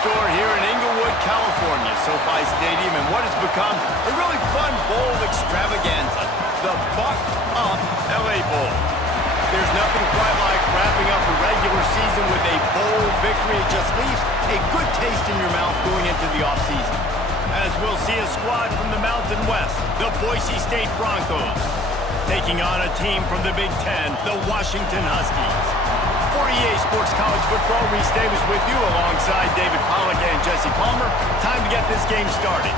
store here in Inglewood, California, SoFi Stadium, and what has become a really fun bowl extravaganza, the Buck Up LA Bowl. There's nothing quite like wrapping up a regular season with a bowl victory. It just leaves a good taste in your mouth going into the offseason. As we'll see a squad from the Mountain West, the Boise State Broncos, taking on a team from the Big Ten, the Washington Huskies. For EA Sports College Football, Reese Davis with you alongside David Pollack and Jesse Palmer. Time to get this game started.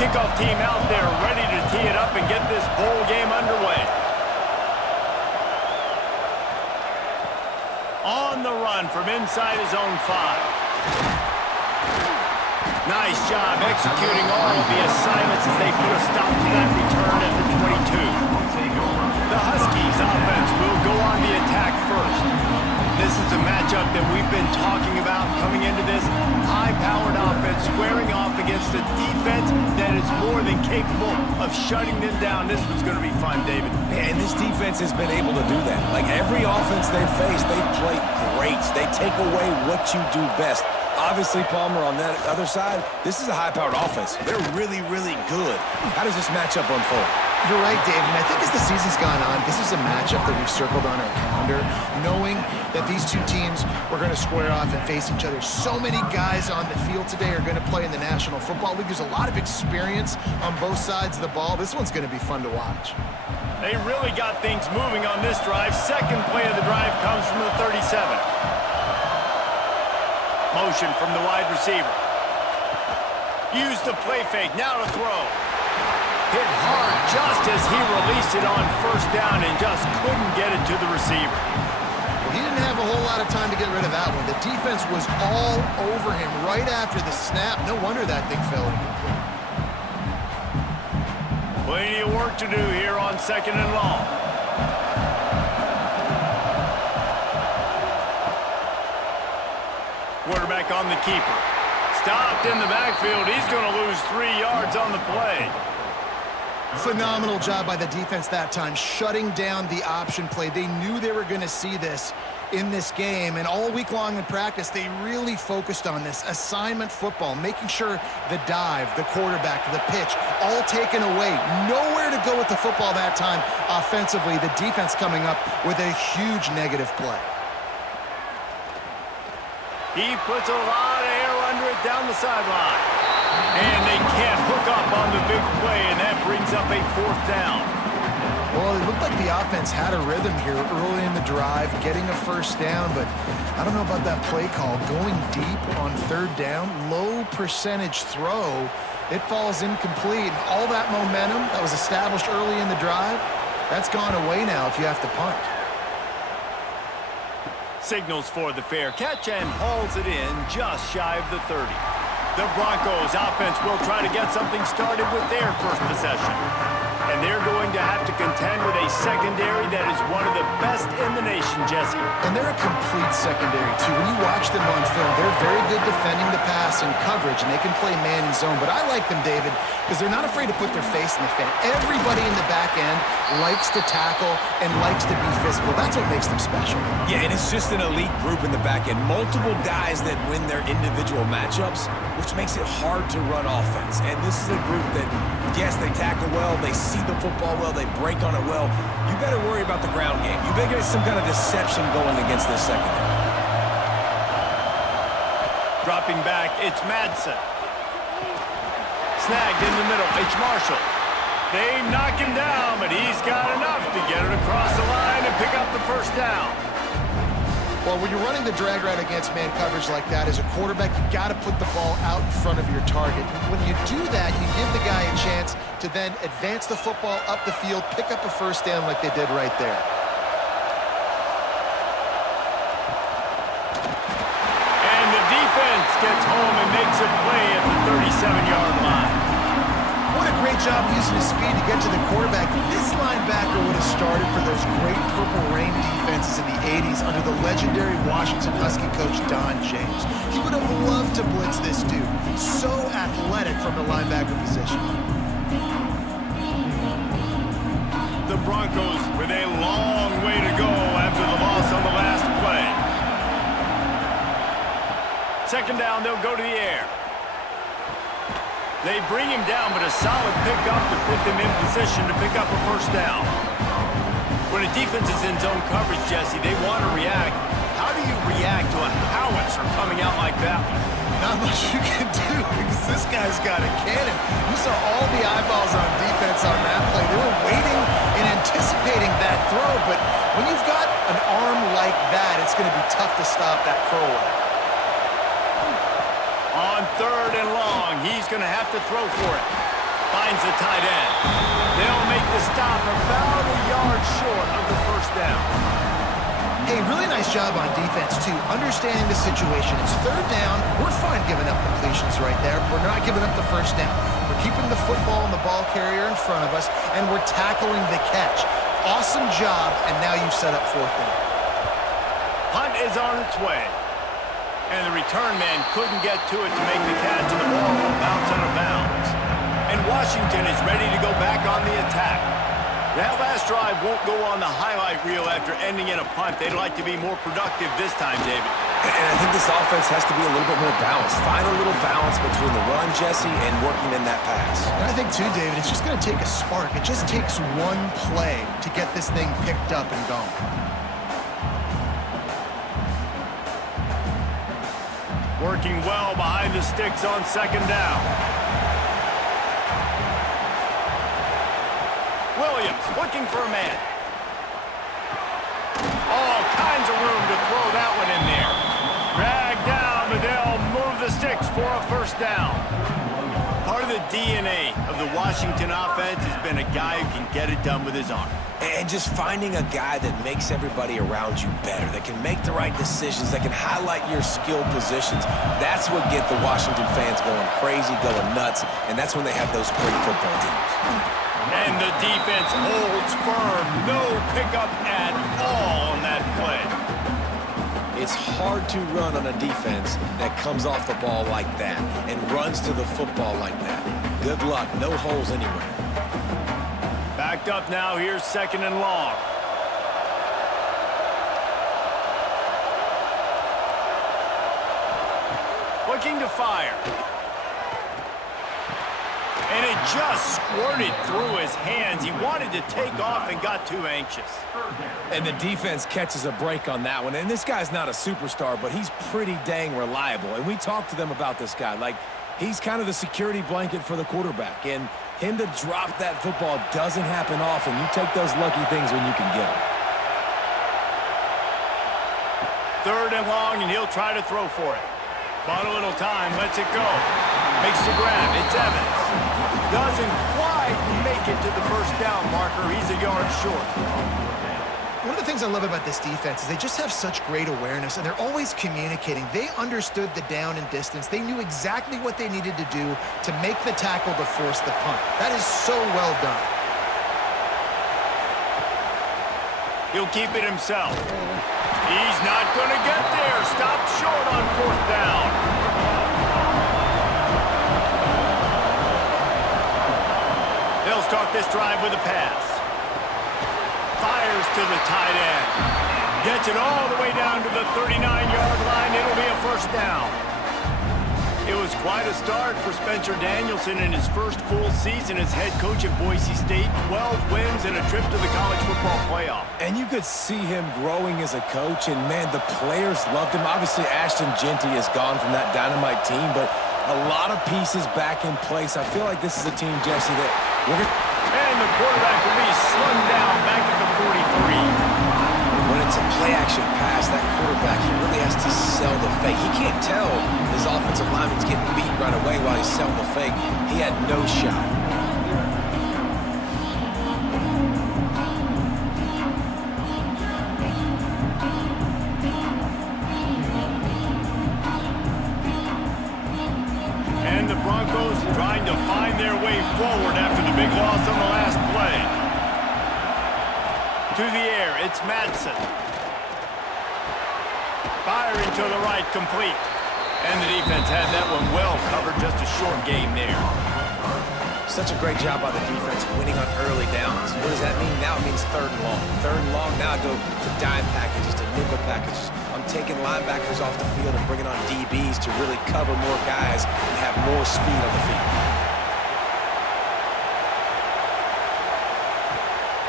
Kickoff team out there ready to tee it up and get this bowl game underway. On the run from inside his own 5. Nice job executing all of the assignments as they put a stop to that return at the 22. The Huskies offense will go on the attack first. This is a matchup that we've been talking about coming into this. High-powered offense squaring off against a defense that is more than capable of shutting them down. This one's going to be fun, David. And this defense has been able to do that. Like every offense they've faced, they've played great. They take away what you do best. Obviously, Palmer, on that other side, this is a high-powered offense. They're really, really good. How does this matchup unfold? You're right, Dave, and I think as the season's gone on, this is a matchup that we've circled on our calendar, knowing that these two teams were going to square off and face each other. So many guys on the field today are going to play in the National Football League. There's a lot of experience on both sides of the ball. This one's going to be fun to watch. They really got things moving on this drive. Second play of the drive comes from the 37. Motion from the wide receiver. Use the play fake, now to throw. Hit hard just as he released it on first down and just couldn't get it to the receiver. Well, he didn't have a whole lot of time to get rid of that one. The defense was all over him right after the snap. No wonder that thing fell incomplete. Plenty of work to do here on 2nd and long. Quarterback on the keeper. Stopped in the backfield. He's going to lose 3 yards on the play. Phenomenal job by the defense that time, shutting down the option play. They knew they were going to see this in this game, and all week long in practice, they really focused on this assignment football, making sure the dive, the quarterback, the pitch, all taken away. Nowhere to go with the football that time offensively. The defense coming up with a huge negative play. He puts a lot of air under it down the sideline. And they can't hook up on the big play, and that brings up a 4th down. Well, it looked like the offense had a rhythm here early in the drive, getting a first down, but I don't know about that play call. Going deep on 3rd down, low percentage throw, it falls incomplete. And all that momentum that was established early in the drive, that's gone away now if you have to punt. Signals for the fair catch and hauls it in just shy of the 30. The Broncos offense will try to get something started with their first possession. And they're going to have to contend with a secondary that is one of the best in the nation, Jesse. And they're a complete secondary, too. When you watch them on film, they're very good defending the pass and coverage, and they can play man and zone. But I like them, David, because they're not afraid to put their face in the fan. Everybody in the back end likes to tackle and likes to be physical. That's what makes them special. Yeah, and it's just an elite group in the back end. Multiple guys that win their individual matchups, which makes it hard to run offense. And this is a group that, yes, they tackle well, they see the football well, they break on it well. You better worry about the ground game. You better get some kind of deception going against this secondary. Dropping back, it's Madsen. Snagged in the middle, it's Marshall. They knock him down, but he's got enough to get it across the line and pick up the first down. Well, when you're running the drag route against man coverage like that, as a quarterback, you got to put the ball out in front of your target. When you do that, you give the guy a chance to then advance the football up the field, pick up a first down like they did right there. And the defense gets home and makes a play at the 37-yard line. What a great great job using his speed to get to the quarterback. This linebacker would have started for those great Purple Rain defenses in the 80s under the legendary Washington Husky coach Don James. He would have loved to blitz this dude. So athletic from the linebacker position. The Broncos with a long way to go after the loss on the last play. Second down, they'll go to the air. They bring him down, but a solid pickup to put them in position to pick up a first down. When a defense is in zone coverage, Jesse, they want to react. How do you react to a howitzer coming out like that? Not much you can do because this guy's got a cannon. You saw all the eyeballs on defense on that play. They were waiting and anticipating that throw, but when you've got an arm like that, it's going to be tough to stop that throwaway. On third and long, he's going to have to throw for it. Finds the tight end. They'll make the stop about a yard short of the first down. Hey, really nice job on defense, too, understanding the situation. It's third down. We're fine giving up completions right there. We're not giving up the first down. We're keeping the football and the ball carrier in front of us, and we're tackling the catch. Awesome job, and now you've set up fourth down. Hunt is on its way. And the return man couldn't get to it to make the catch, and the ball will bounce out of bounds. And Washington is ready to go back on the attack. That last drive won't go on the highlight reel after ending in a punt. They'd like to be more productive this time, David. And I think this offense has to be a little bit more balanced. Find a little balance between the run, Jesse, and working in that pass. And I think, too, David, it's just going to take a spark. It just takes one play to get this thing picked up and going. Working well behind the sticks on second down. Williams looking for a man. All kinds of room to throw that one in there. Dragged down, but they'll move the sticks for a first down. Part of the DNA of the Washington offense has been a guy who can get it done with his arm. And just finding a guy that makes everybody around you better, that can make the right decisions, that can highlight your skill positions. That's what get the Washington fans going crazy, going nuts, and that's when they have those great football teams. And the defense holds firm. No pickup at all on that play. It's hard to run on a defense that comes off the ball like that and runs to the football like that. Good luck. No holes anywhere. Backed up now. Here's second and long. Looking to fire. And it just squirted through his hands. He wanted to take off and got too anxious. And the defense catches a break on that one. And this guy's not a superstar, but he's pretty dang reliable. And we talked to them about this guy. Like, he's kind of the security blanket for the quarterback. And him to drop that football doesn't happen often. You take those lucky things when you can get them. Third and long, and he'll try to throw for it. Bought a little time, lets it go. Makes the grab, it's Evans. Doesn't quite make it to the first down marker. He's a yard short. One of the things I love about this defense is they just have such great awareness, and they're always communicating. They understood the down and distance. They knew exactly what they needed to do to make the tackle to force the punt. That is so well done. He'll keep it himself. He's not going to get there. Stopped short on fourth down. They'll start this drive with a pass. Fires to the tight end. Gets it all the way down to the 39-yard line. It'll be a first down. It was quite a start for Spencer Danielson in his first full season as head coach at Boise State. 12 wins and a trip to the college football playoff. And you could see him growing as a coach, and, man, the players loved him. Obviously, Ashton Genty is gone from that dynamite team, but a lot of pieces back in place. I feel like this is a team, Jesse, that we're going to... And the quarterback will be slung down back at the 43. When it's a play-action pass, that quarterback, he really has to sell the fake. He can't tell his offensive lineman's getting beat right away while he's selling the fake. He had no shot. And the Broncos trying to find find their way forward after the big loss on the last play. To the air, it's Madsen. Firing to the right, complete. And the defense had that one well covered, just a short game there. Such a great job by the defense winning on early downs. What does that mean? Now it means 3rd and long. 3rd and long, now I go to dime packages, to nickel packages. I'm taking linebackers off the field and bringing on DBs to really cover more guys and have more speed on the field.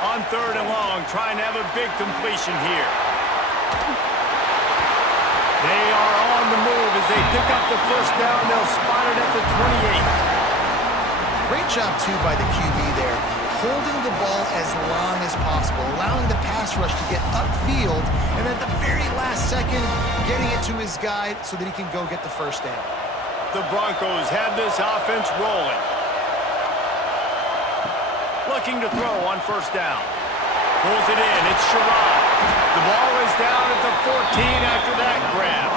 On 3rd and long, trying to have a big completion here. They are on the move as they pick up the 1st down. They'll spot it at the 28. Great job, too, by the QB there, holding the ball as long as possible, allowing the pass rush to get upfield, and at the very last second, getting it to his guy so that he can go get the 1st down. The Broncos have this offense rolling. Looking to throw on 1st down. Pulls it in. It's Sherrod. The ball is down at the 14 after that grab.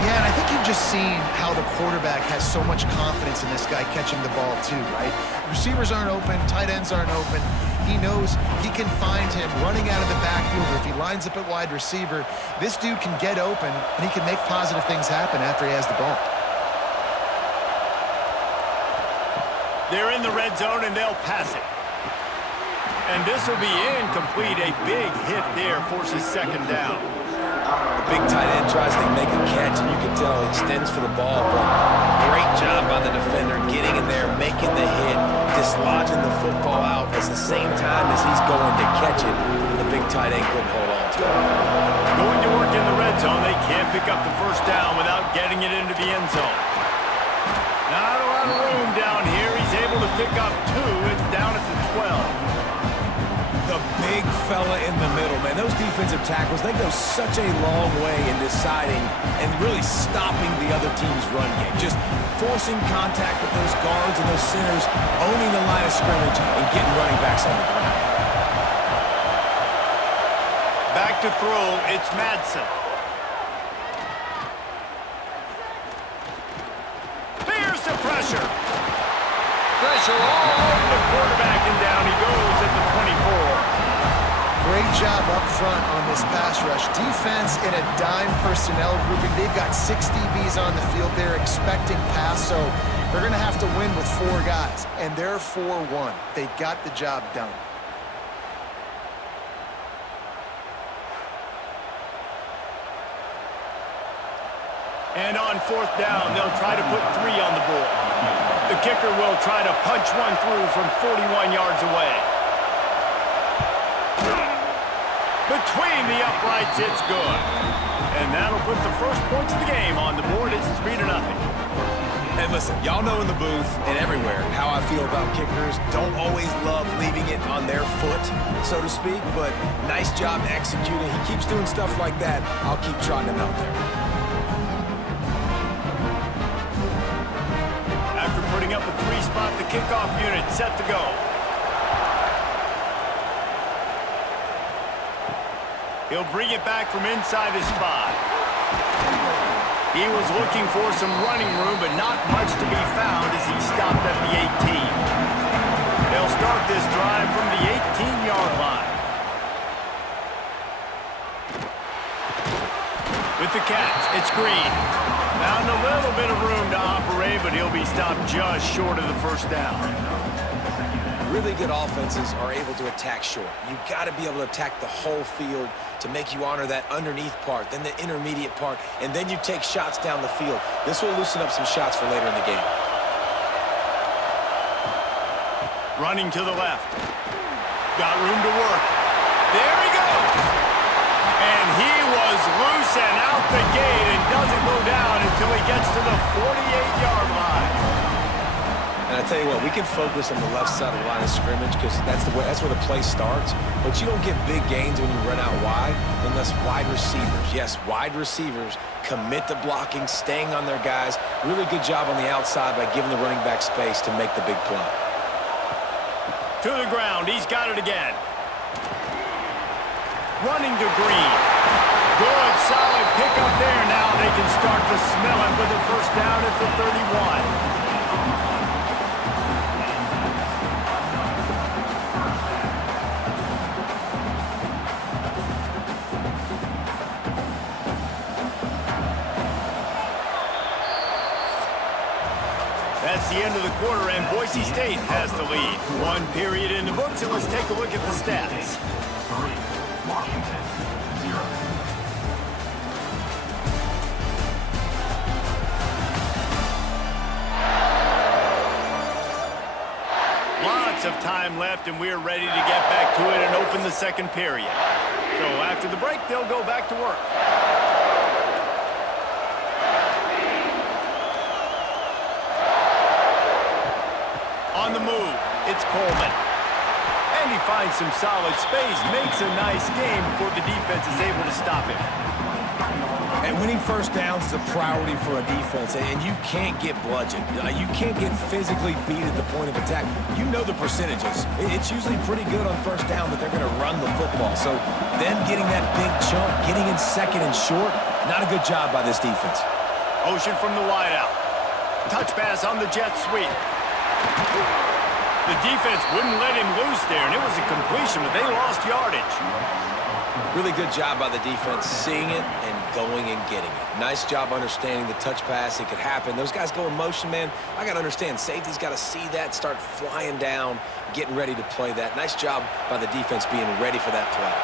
Yeah, and I think you've just seen how the quarterback has so much confidence in this guy catching the ball too, right? Receivers aren't open, tight ends aren't open. He knows he can find him running out of the backfield, or if he lines up at wide receiver, this dude can get open, and he can make positive things happen after he has the ball. They're in the red zone, and they'll pass it. And this will be incomplete. A big hit there forces 2nd down. The big tight end tries to make a catch, and you can tell he extends for the ball, but great job by the defender getting in there, making the hit, dislodging the football out at the same time as he's going to catch it, and the big tight end couldn't hold on to it. Going to work in the red zone. They can't pick up the 1st down without getting it into the end zone. Not a lot of room down here. He's able to pick up 2. It's down at the 12. The big fella in the middle, man. Those defensive tackles, they go such a long way in deciding and really stopping the other team's run game. Just forcing contact with those guards and those centers, owning the line of scrimmage, and getting running backs on the ground. Back to throw, it's Madsen. Here's the pressure. Pressure all over the quarterback, and down he goes at the 24. Great job up front on this pass rush. Defense in a dime personnel grouping. They've got 6 DBs on the field. They're expecting pass, so they're going to have to win with 4 guys, and they're 4-1. They got the job done. And on 4th down, they'll try to put 3 on the board. The kicker will try to punch one through from 41 yards away. Between the uprights, it's good. And that'll put the first points of the game on the board. It's 3-0. And listen, y'all know in the booth and everywhere how I feel about kickers. Don't always love leaving it on their foot, so to speak, but nice job executing. He keeps doing stuff like that. I'll keep trotting him out there. After putting up a 3-spot, the kickoff unit set to go. He'll bring it back from inside his 5. He was looking for some running room, but not much to be found as he stopped at the 18. They'll start this drive from the 18-yard line. With the catch, it's Green. Found a little bit of room to operate, but he'll be stopped just short of the 1st down. Really good offenses are able to attack short. You've got to be able to attack the whole field to make you honor that underneath part, then the intermediate part, and then you take shots down the field. This will loosen up some shots for later in the game. Running to the left. Got room to work. There he goes. And he was loose and out the gate and doesn't go down until he gets to the 48-yard line. And I tell you what, we can focus on the left side of the line of scrimmage because that's where the play starts. But you don't get big gains when you run out wide unless wide receivers, yes, wide receivers, commit to blocking, staying on their guys. Really good job on the outside by giving the running back space to make the big play. To the ground, he's got it again. Running to Green. Good, solid pickup there. Now they can start to smell it with the 1st down at the 31. the end of the quarter, and Boise State has the lead. One period in the books, and let's take a look at the stats. 3, Washington, 0. Lots of time left, and we're ready to get back to it and open the second period. So after the break, they'll go back to work. On the move, it's Coleman. And he finds some solid space, makes a nice game before the defense is able to stop him. And winning first downs is a priority for a defense, and you can't get bludgeoned. You can't get physically beat at the point of attack. You know the percentages. It's usually pretty good on first down that they're going to run the football. So them getting that big chunk, getting in second and short, not a good job by this defense. Motion from the wideout. Touch pass on the jet sweep. The defense wouldn't let him loose there, and it was a completion, but they lost yardage. Really good job by the defense, seeing it and going and getting it. Nice job understanding the touch pass. It could happen. Those guys go in motion, man. I got to understand, safety's got to see that, start flying down, getting ready to play that. Nice job by the defense being ready for that play.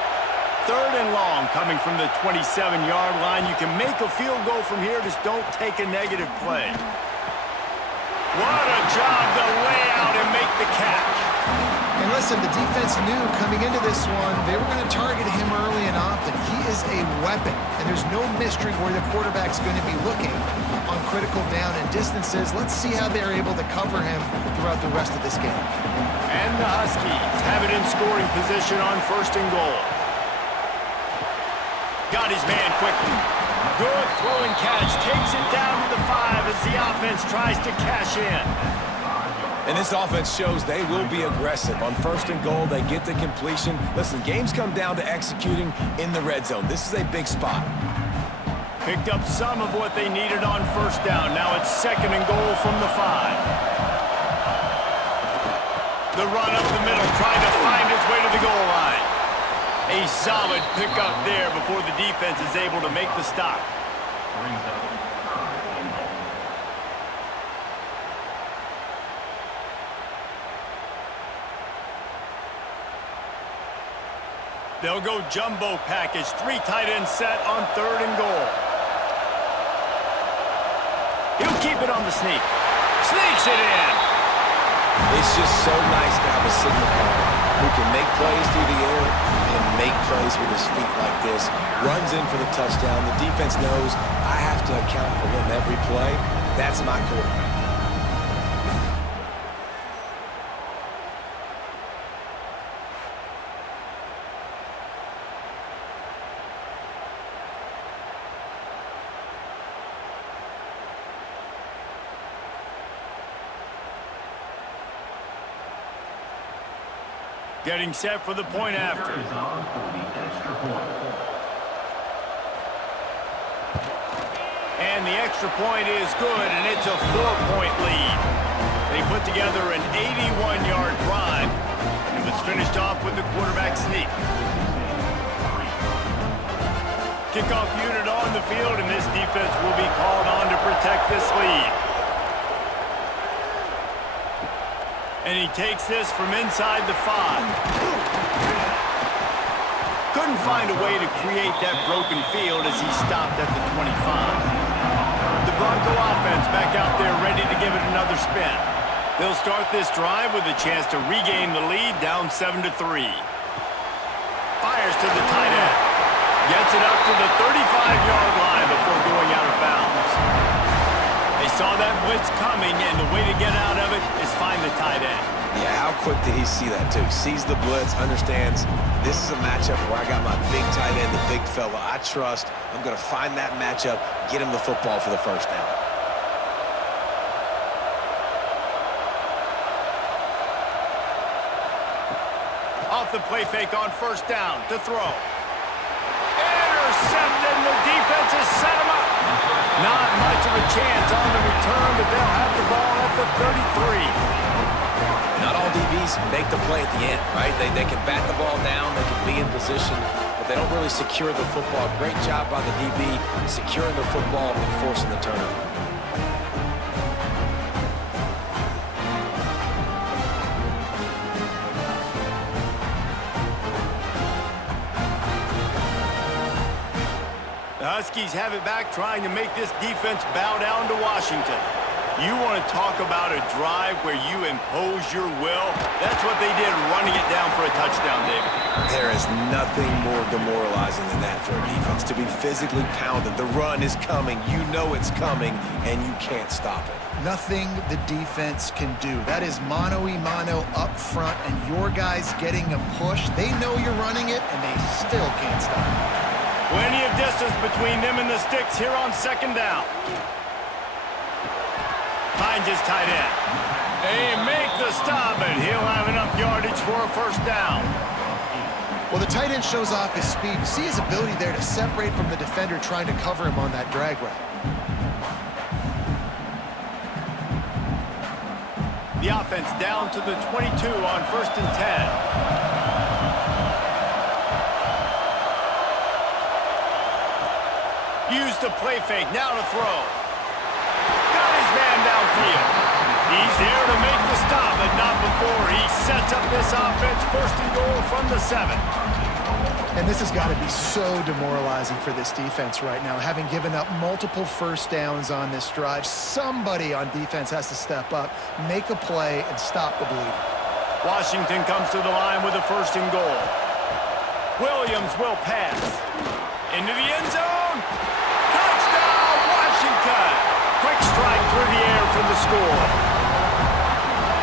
3rd and long coming from the 27-yard line. You can make a field goal from here, just don't take a negative play. What a job to lay out and make the catch. And listen, the defense knew coming into this one, they were going to target him early and often. He is a weapon, and there's no mystery where the quarterback's going to be looking on critical down and distances. Let's see how they're able to cover him throughout the rest of this game. And the Huskies have it in scoring position on 1st and goal. Got his man quickly. Good throwing catch, takes it down to the 5 as the offense tries to cash in. And this offense shows they will be aggressive. On 1st and goal, they get the completion. Listen, games come down to executing in the red zone. This is a big spot. Picked up some of what they needed on 1st down. Now it's 2nd and goal from the 5. The run up the middle, trying to find his way to the goal line. A solid pickup there before the defense is able to make the stop. They'll go jumbo package, 3 tight end set on 3rd and goal. He'll keep it on the sneak. Sneaks it in. It's just so nice to have a signal guard who can make plays through the air and make plays with his feet like this. Runs in for the touchdown. The defense knows I have to account for him every play. That's my quarterback. Getting set for the point after. And the extra point is good, and it's a 4-point lead. They put together an 81-yard drive, and it was finished off with the quarterback sneak. Kickoff unit on the field, and this defense will be called on to protect this lead. And he takes this from inside the 5. Couldn't find a way to create that broken field as he stopped at the 25. The Bronco offense back out there ready to give it another spin. They'll start this drive with a chance to regain the lead down 7-3. Fires to the tight end. Gets it up to the 35-yard line before going out of bounds. They saw that blitz coming, and the way to get out of it is find the tight end. Yeah, how quick did he see that, too? Sees the blitz, understands this is a matchup where I got my big tight end, the big fella I trust. I'm going to find that matchup, get him the football for the 1st down. Off the play fake on 1st down to throw. Intercepted, the defense has set him up. Not much of a chance on the return, but they'll have the ball at the 33. Not all DBs make the play at the end, right? They can bat the ball down, they can be in position, but they don't really secure the football. Great job by the DB securing the football and forcing the turnover. Huskies have it back, trying to make this defense bow down to Washington. You want to talk about a drive where you impose your will? That's what they did, running it down for a touchdown, David. There is nothing more demoralizing than that for a defense, to be physically pounded. The run is coming, you know it's coming, and you can't stop it. Nothing the defense can do. That is mano-a-mano up front, and your guys getting a push. They know you're running it, and they still can't stop it. Plenty of distance between them and the sticks here on second down. Finds his tight end. They make the stop, and he'll have enough yardage for a first down. Well, the tight end shows off his speed. You see his ability there to separate from the defender trying to cover him on that drag route. The offense down to the 22 on 1st and 10. Use the play fake, now to throw. Got his man downfield. He's there to make the stop, but not before he sets up this offense. 1st and goal from the 7. And this has got to be so demoralizing for this defense right now. Having given up multiple first downs on this drive, somebody on defense has to step up, make a play, and stop the bleeding. Washington comes to the line with a 1st and goal. Williams will pass. Into the end zone. Touchdown, Washington! Quick strike through the air for the score.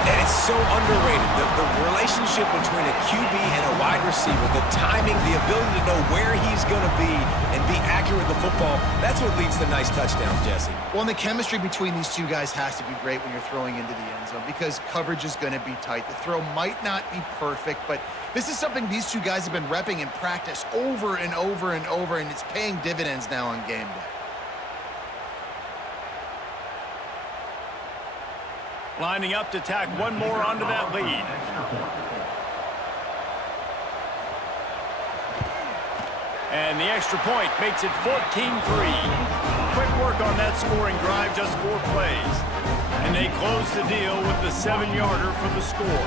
And it's so underrated, the relationship between a QB and a wide receiver, the timing, the ability to know where he's going to be and be accurate with the football, that's what leads to nice touchdowns, Jesse. Well, and the chemistry between these two guys has to be great when you're throwing into the end zone because coverage is going to be tight. The throw might not be perfect, but this is something these two guys have been repping in practice over and over and over, and it's paying dividends now on game day. Lining up to tack one more onto that lead. And the extra point makes it 14-3. Quick work on that scoring drive, just 4 plays. And they close the deal with the 7-yarder for the score.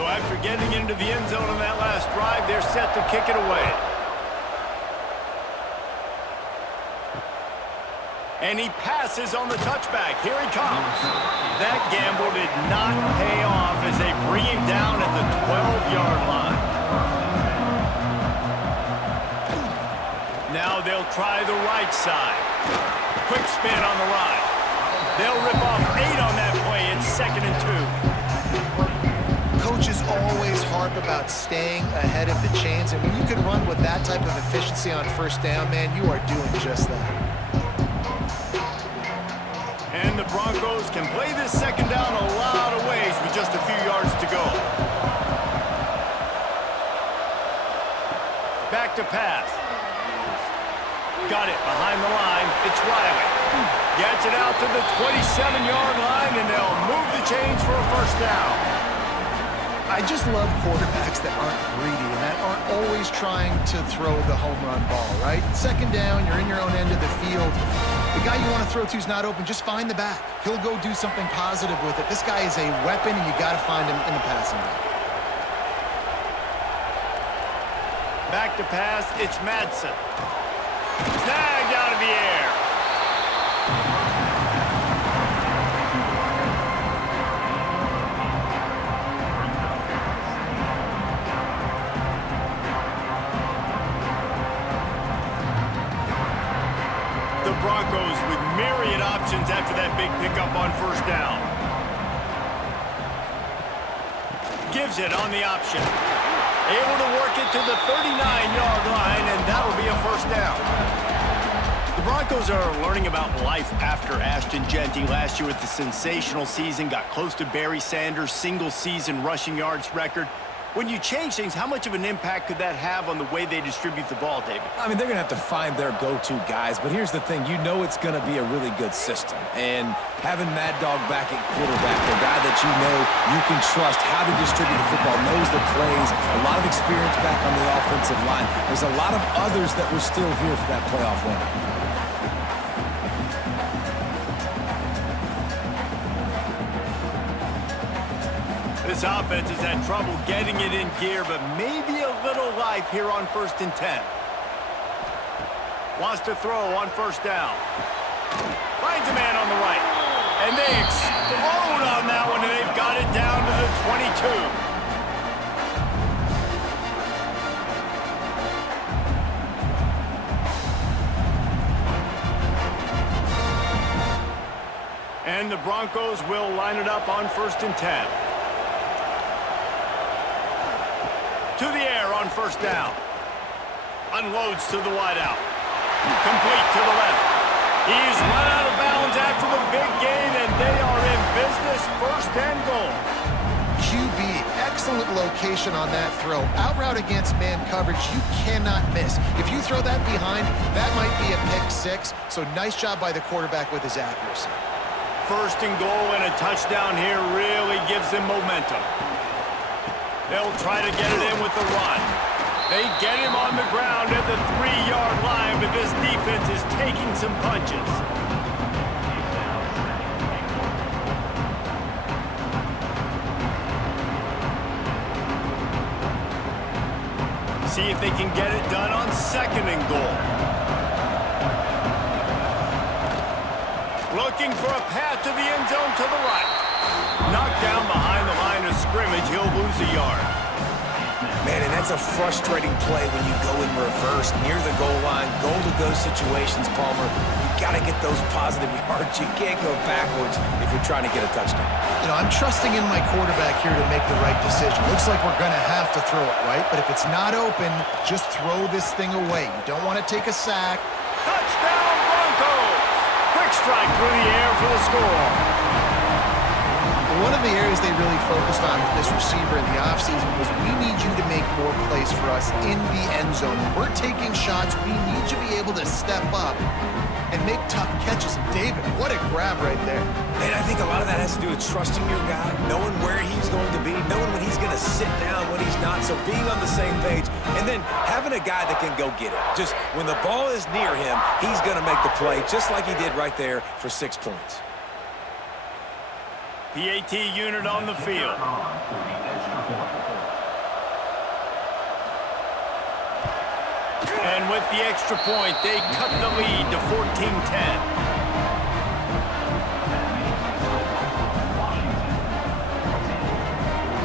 So after getting into the end zone on that last drive, they're set to kick it away. And he passes on the touchback. Here he comes. That gamble did not pay off as they bring him down at the 12-yard line. Now they'll try the right side. Quick spin on the right. They'll rip off 8 on that play. It's 2nd and 2. Coaches always harp about staying ahead of the chains, and when you can run with that type of efficiency on 1st down, man, you are doing just that. And the Broncos can play this 2nd down a lot of ways with just a few yards to go. Back to pass. Got it behind the line. It's Riley. Gets it out to the 27-yard line, and they'll move the chains for a 1st down. I just love quarterbacks that aren't greedy and that aren't always trying to throw the home run ball, right? 2nd down, you're in your own end of the field. The guy you want to throw to is not open. Just find the back. He'll go do something positive with it. This guy is a weapon, and you got to find him in the passing game. Back to pass. It's Madsen. Snagged out of the air. The Broncos with myriad options after that big pickup on 1st down. Gives it on the option. Able to work it to the 39-yard line, and that'll be a 1st down. The Broncos are learning about life after Ashton Genty last year with the sensational season, got close to Barry Sanders' single-season rushing yards record. When you change things, how much of an impact could that have on the way they distribute the ball, David? I mean, they're going to have to find their go-to guys, but here's the thing. You know it's going to be a really good system. And having Mad Dog back at quarterback, the guy that you know you can trust how to distribute the football, knows the plays, a lot of experience back on the offensive line. There's a lot of others that were still here for that playoff run. This offense has had trouble getting it in gear, but maybe a little life here on 1st and 10. Wants to throw on 1st down. Finds a man on the right. And they explode on that one, and they've got it down to the 22. And the Broncos will line it up on 1st and 10. To the air on 1st down. Unloads to the wideout. Complete to the left. He's run out of bounds after the big gain, and they are in business. 1st and goal. QB, excellent location on that throw. Out route against man coverage, you cannot miss. If you throw that behind, that might be a pick 6. So nice job by the quarterback with his accuracy. 1st and goal, and a touchdown here really gives them momentum. They'll try to get it in with the run. They get him on the ground at the 3-yard line, but this defense is taking some punches. See if they can get it done on 2nd and goal. Looking for a path to the end zone to the right. Knocked down behind the line of scrimmage. He'll lose a yard. Man, and that's a frustrating play when you go in reverse near the goal line. Goal-to-go situations, Palmer. You got to get those positive yards. You can't go backwards if you're trying to get a touchdown. You know, I'm trusting in my quarterback here to make the right decision. Looks like we're going to have to throw it, right? But if it's not open, just throw this thing away. You don't want to take a sack. Touchdown, Broncos! Quick strike through the air for the score. One of the areas they really focused on with this receiver in the offseason was we need you to make more plays for us in the end zone. When we're taking shots, we need you to be able to step up and make tough catches. And David, what a grab right there. And I think a lot of that has to do with trusting your guy, knowing where he's going to be, knowing when he's going to sit down, when he's not. So being on the same page, and then having a guy that can go get it. Just when the ball is near him, he's going to make the play, just like he did right there for 6 points. PAT unit on the field. And with the extra point, they cut the lead to 14-10.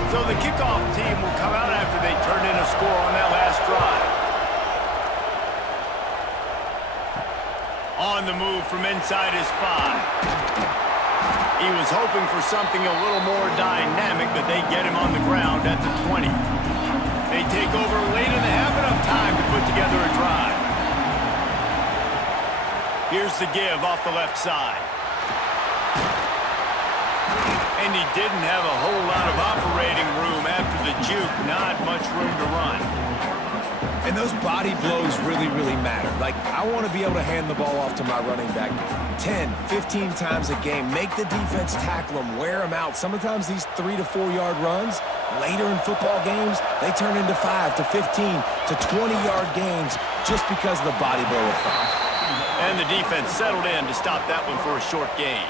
So the kickoff team will come out after they turn in a score on that last drive. On the move from inside his 5. He was hoping for something a little more dynamic, but they get him on the ground at the 20. They take over late in the half, enough time to put together a drive. Here's the give off the left side. And he didn't have a whole lot of operating room after the juke. Not much room to run. And those body blows really, really matter. Like, I want to be able to hand the ball off to my running back 10, 15 times a game. Make the defense tackle them, wear them out. Sometimes these 3 to 4 yard runs, later in football games, they turn into 5 to 15 to 20-yard gains just because of the body blow effect. And the defense settled in to stop that one for a short gain.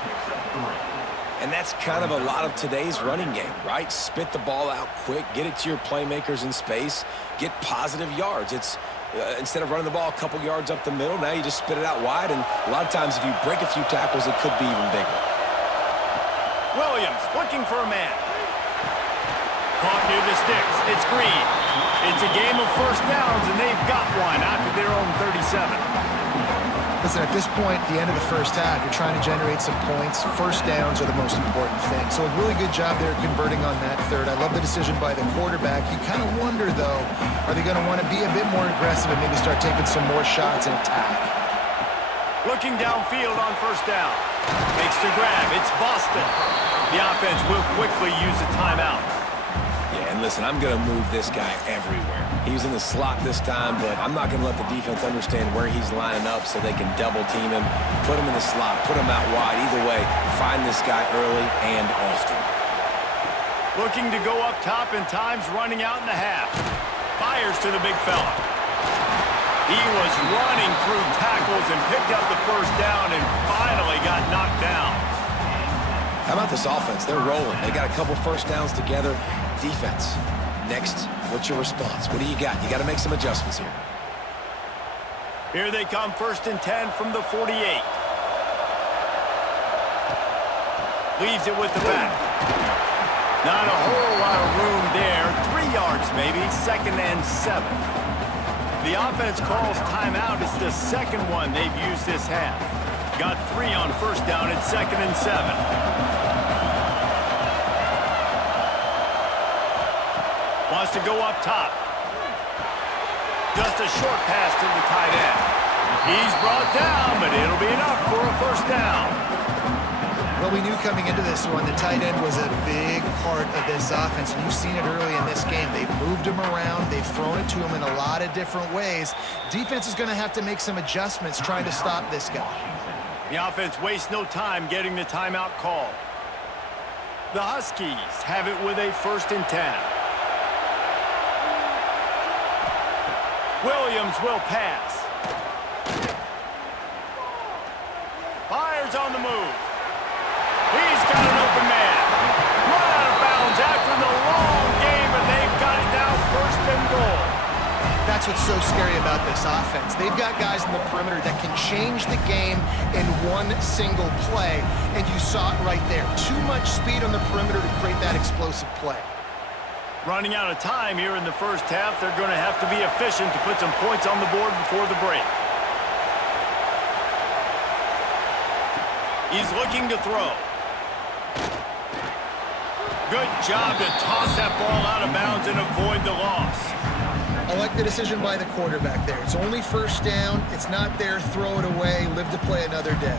And that's kind of a lot of today's running game, right? Spit the ball out quick, get it to your playmakers in space, get positive yards. It's instead of running the ball a couple yards up the middle, now you just spit it out wide, and a lot of times if you break a few tackles, it could be even bigger. Williams looking for a man. Caught near the sticks. It's Green. It's a game of 1st downs, and they've got one out to their own 37. Listen, at this point, the end of the first half, you're trying to generate some points. 1st downs are the most important thing. So a really good job there converting on that 3rd. I love the decision by the quarterback. You kind of wonder, though, are they going to want to be a bit more aggressive and maybe start taking some more shots and attack? Looking downfield on 1st down. Makes the grab. It's Boston. The offense will quickly use a timeout. Yeah, and listen, I'm going to move this guy everywhere. He's in the slot this time, but I'm not going to let the defense understand where he's lining up so they can double team him, put him in the slot, put him out wide. Either way, find this guy early and often. Looking to go up top, and time's running out in the half. Fires to the big fella. He was running through tackles and picked up the 1st down and finally got knocked down. How about this offense? They're rolling. They got a couple first downs together. Defense. Next, what's your response? What do you got? You got to make some adjustments here. Here they come, 1st and 10 from the 48. Leaves it with the back. Not a whole lot of room there. 3 yards maybe, 2nd and 7. The offense calls timeout. It's the second one they've used this half. Got 3 on 1st down at 2nd and 7. Wants to go up top. Just a short pass to the tight end. He's brought down, but it'll be enough for a 1st down. Well, we knew coming into this one, the tight end was a big part of this offense, and you've seen it early in this game. They've moved him around. They've thrown it to him in a lot of different ways. Defense is going to have to make some adjustments trying to stop this guy. The offense wastes no time getting the timeout called. The Huskies have it with a 1st and 10. Williams will pass. Fires on the move. He's got an open man. Run out of bounds after the long game, and they've got it now 1st and goal. That's what's so scary about this offense. They've got guys in the perimeter that can change the game in one single play, and you saw it right there. Too much speed on the perimeter to create that explosive play. Running out of time here in the 1st half. They're going to have to be efficient to put some points on the board before the break. He's looking to throw. Good job to toss that ball out of bounds and avoid the loss. I like the decision by the quarterback there. It's only 1st down. It's not there. Throw it away. Live to play another day.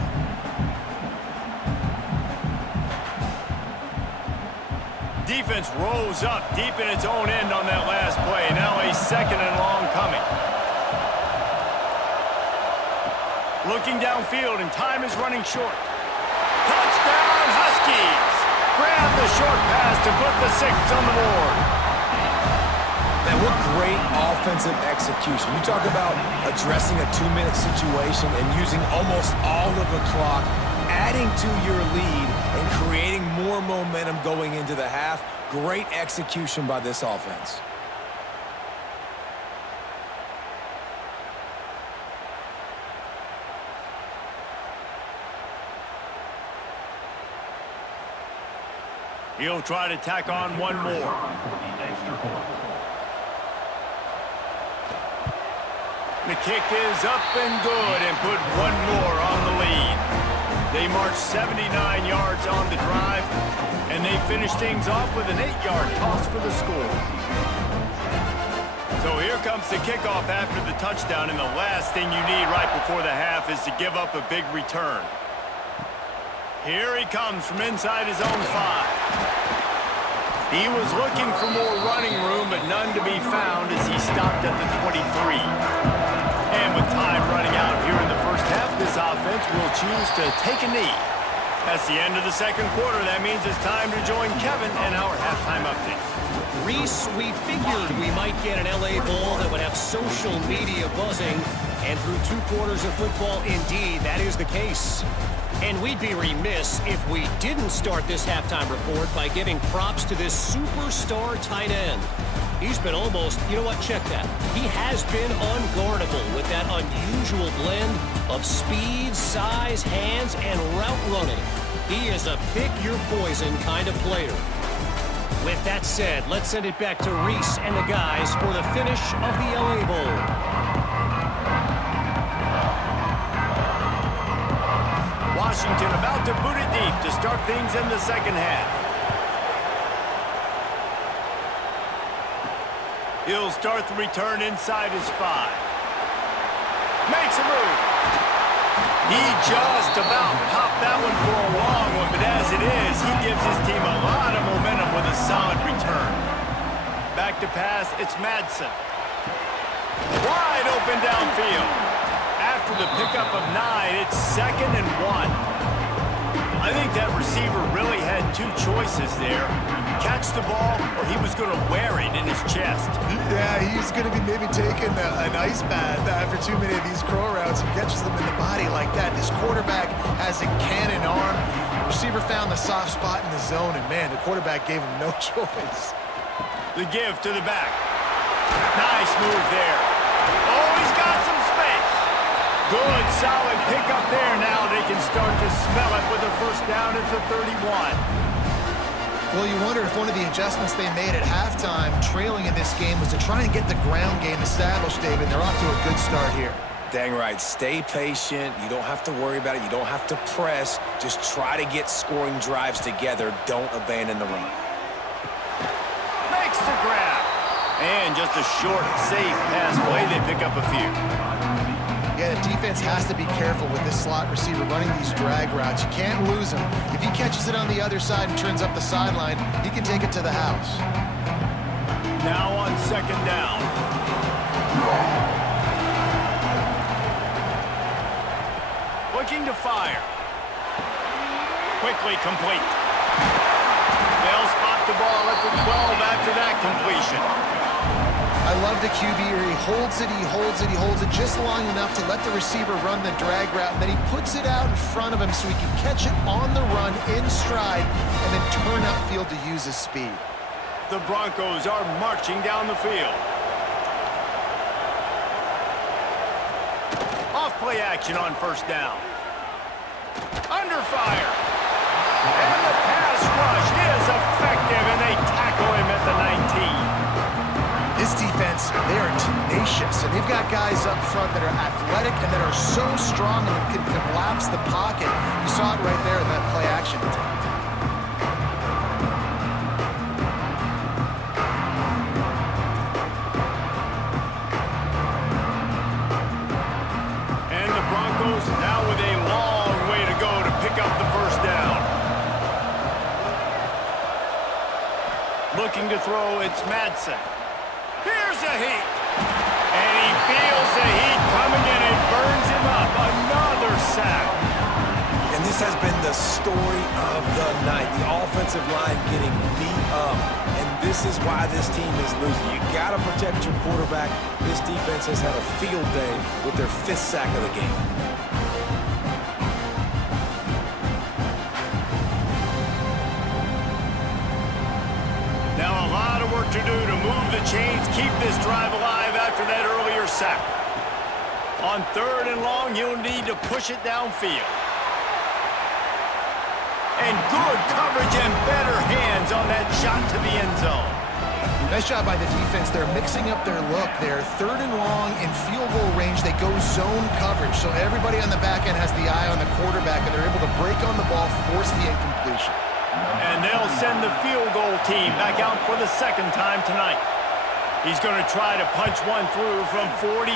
Defense rolls up deep in its own end on that last play. Now a 2nd and long coming. Looking downfield, and time is running short. Touchdown, Huskies! Grab the short pass to put the 6 on the board. Man, what great offensive execution. You talk about addressing a 2-minute situation and using almost all of the clock, adding to your lead and creating more momentum going into the half. Great execution by this offense. He'll try to tack on one more. The kick is up and good, and put one more on the lead. They march 79 yards on the drive, and they finish things off with an 8-yard toss for the score. So here comes the kickoff after the touchdown, and the last thing you need right before the half is to give up a big return. Here he comes from inside his own 5. He was looking for more running room, but none to be found as he stopped at the 23. And with time running out here in the 1st half, this offense will choose to take a knee. That's the end of the 2nd quarter. That means it's time to join Kevin in our halftime update. Reese, we figured we might get an LA Bowl that would have social media buzzing, and through 2 quarters of football, indeed, that is the case. And we'd be remiss if we didn't start this halftime report by giving props to this superstar tight end. He's been almost, you know what, check that. He has been unguardable with that unusual blend of speed, size, hands, and route running. He is a pick-your-poison kind of player. With that said, let's send it back to Reese and the guys for the finish of the LA Bowl. Washington about to boot it deep to start things in the 2nd half. He'll start the return inside his 5. Makes a move. He just about popped that one for a long one, but as it is, he gives his team a lot of momentum with a solid return. Back to pass, it's Madsen. Wide open downfield. After the pickup of 9, it's 2nd and 1. I think that receiver really had 2 choices there. Catch the ball, or he was going to wear it in his chest. Yeah, he's going to be maybe taking an ice bath after too many of these crow routes and catches them in the body like that. This quarterback has a cannon arm. Receiver found the soft spot in the zone, and man, the quarterback gave him no choice. The give to the back. Nice move there. Oh, he's got some space. Good, solid pickup there. Now they can start to smell it with a first down at the 31. Well, you wonder if one of the adjustments they made at halftime, trailing in this game, was to try and get the ground game established, David. They're off to a good start here. Dang right. Stay patient. You don't have to worry about it. You don't have to press. Just try to get scoring drives together. Don't abandon the run. Makes the grab. And just a short, safe pass play. They pick up a few. Yeah, the defense has to be careful with this slot receiver running these drag routes. You can't lose him. If he catches it on the other side and turns up the sideline, he can take it to the house. Now on second down. Looking to fire. Quickly complete. They'll spot the ball at the 12 after that completion. I love the QB here. He holds it, he holds it, he holds it just long enough to let the receiver run the drag route, and then he puts it out in front of him so he can catch it on the run in stride and then turn upfield to use his speed. The Broncos are marching down the field. Off play action on first down. Under fire. And the pass rush is effective, and they tackle him at the 19. This defense, they are tenacious, and they've got guys up front that are athletic and that are so strong and can collapse the pocket. You saw it right there in that play action attempt. And the Broncos now with a long way to go to pick up the first down. Looking to throw, it's Madsen. Here's a heat. And he feels the heat coming and it burns him up. Another sack. And this has been the story of the night. The offensive line getting beat up. And this is why this team is losing. You got to protect your quarterback. This defense has had a field day with their 5th sack of the game. Now a lot of work to do to move the chains, keep this drive alive after that earlier sack. On third and long, you'll need to push it downfield. And good coverage and better hands on that shot to the end zone. Nice job by the defense. They're mixing up their look. They're third and long in field goal range. They go zone coverage, so everybody on the back end has the eye on the quarterback, and they're able to break on the ball, force the incompletion. And they'll send the field goal team back out for the second time tonight. He's going to try to punch one through from 45